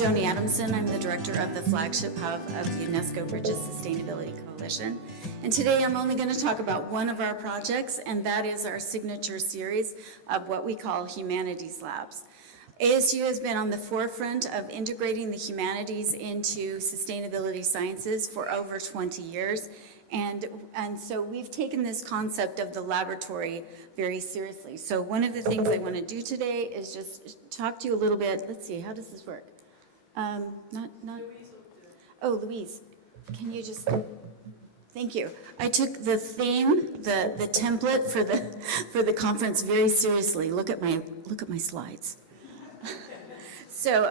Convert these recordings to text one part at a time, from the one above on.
Joni Adamson. I'm the director of the Flagship Hub of the UNESCO Bridges Sustainability Coalition. And today I'm only going to talk about one of our projects, and that is our signature series of what we call Humanities Labs. ASU has been on the forefront of integrating the humanities into sustainability sciences for over 20 years. And so we've taken this concept of the laboratory very seriously. So one of the things I want to do today is just talk to you a little bit. Let's see, how does this work? Louise, can you just, thank you. I took the theme, the template for the conference very seriously. Look at my slides. So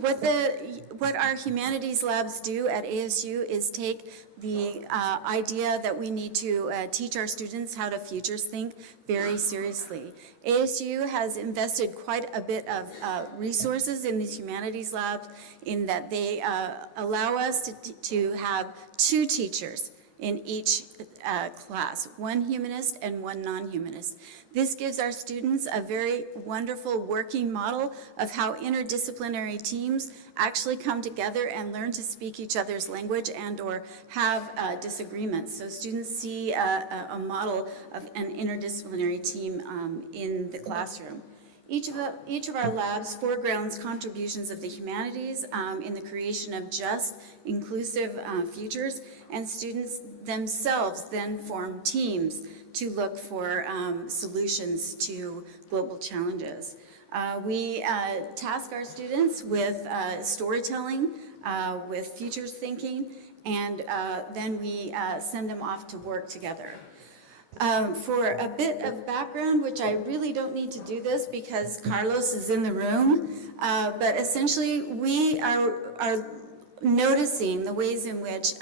what our humanities labs do at ASU is take the idea that we need to teach our students how to futures think very seriously. ASU has invested quite a bit of resources in these humanities labs in that they allow us to have two teachers in each class, one humanist and one non-humanist. This gives our students a very wonderful working model of how interdisciplinary teams actually come together and learn to speak each other's language and or have disagreements. So students see a model of an interdisciplinary team in the classroom. Each of our labs foregrounds contributions of the humanities in the creation of just, inclusive futures, and students themselves then form teams to look for solutions to global challenges. We task our students with storytelling, with futures thinking, and then we send them off to work together. For a bit of background, which I really don't need to do this because Carlos is in the room, but essentially we are noticing the ways in which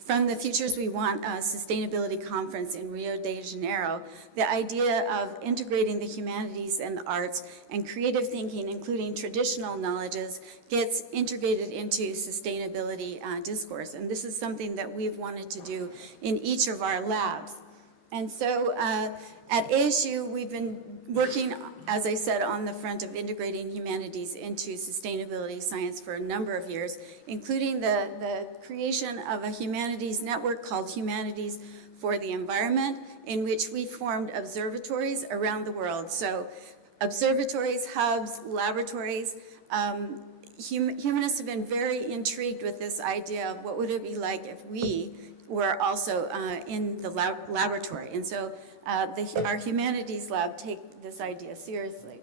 from the Futures We Want Sustainability Conference in Rio de Janeiro, the idea of integrating the humanities and the arts and creative thinking, including traditional knowledges, gets integrated into sustainability discourse. And this is something that we've wanted to do in each of our labs. And so at ASU, we've been working, as I said, on the front of integrating humanities into sustainability science for a number of years, including the creation of a humanities network called Humanities for the Environment, in which we formed observatories around the world. So observatories, hubs, laboratories. Humanists have been very intrigued with this idea of what would it be like if we were also in the laboratory. And so our humanities lab take this idea seriously.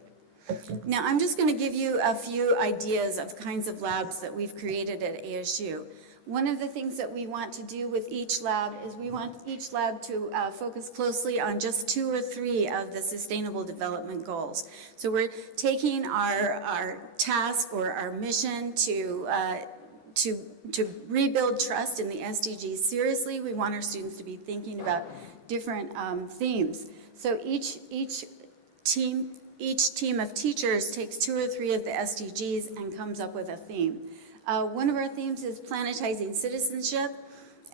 Now, I'm just going to give you a few ideas of kinds of labs that we've created at ASU. One of the things that we want to do with each lab is we want each lab to focus closely on just 2 or 3 of the Sustainable Development Goals. So we're taking our task or our mission to rebuild trust in the SDGs seriously. We want our students to be thinking about different themes. So each team of teachers takes 2 or 3 of the SDGs and comes up with a theme. One of our themes is planetizing citizenship,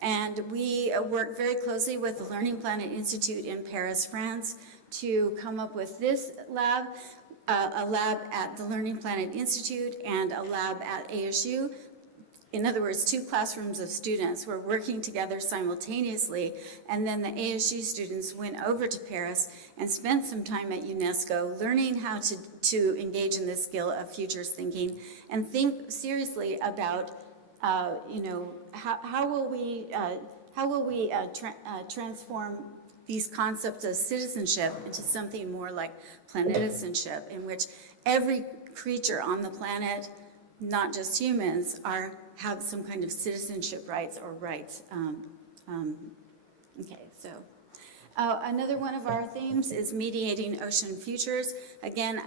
and we work very closely with the Learning Planet Institute in Paris, France, to come up with this lab, a lab at the Learning Planet Institute and a lab at ASU. In other words, 2 classrooms of students were working together simultaneously, and then the ASU students went over to Paris and spent some time at UNESCO learning how to engage in this skill of futures thinking and think seriously about, how will we transform these concepts of citizenship into something more like planetizenship, in which every creature on the planet, not just humans, have some kind of citizenship rights or rights. Another one of our themes is mediating ocean futures. Again,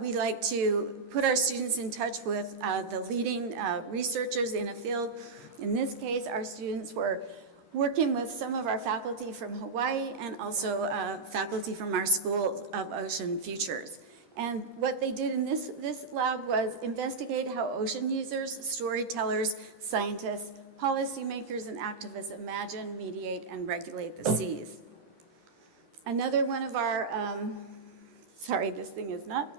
we like to put our students in touch with the leading researchers in a field. In this case, our students were working with some of our faculty from Hawaii and also faculty from our School of Ocean Futures. And what they did in this lab was investigate how ocean users, storytellers, scientists, policymakers, and activists imagine, mediate, and regulate the seas. Another one of our, sorry, this thing is not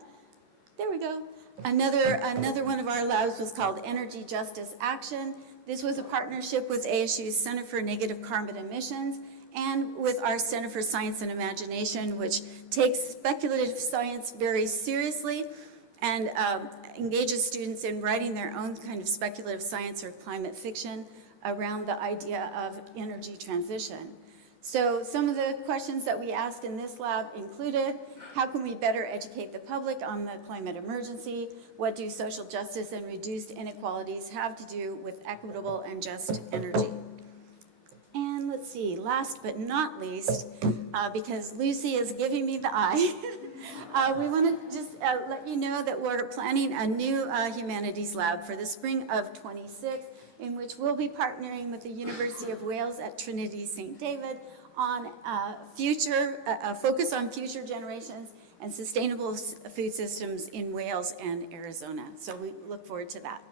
There we go. Another one of our labs was called Energy Justice Action. This was a partnership with ASU's Center for Negative Carbon Emissions and with our Center for Science and Imagination, which takes speculative science very seriously and engages students in writing their own kind of speculative science or climate fiction around the idea of energy transition. So some of the questions that we asked in this lab included, how can we better educate the public on the climate emergency? What do social justice and reduced inequalities have to do with equitable and just energy? And let's see, last but not least, because Lucy is giving me the eye, we want to just let you know that we're planning a new humanities lab for the spring of 26, in which we'll be partnering with the University of Wales at Trinity St. David on focus on future generations and sustainable food systems in Wales and Arizona. So we look forward to that.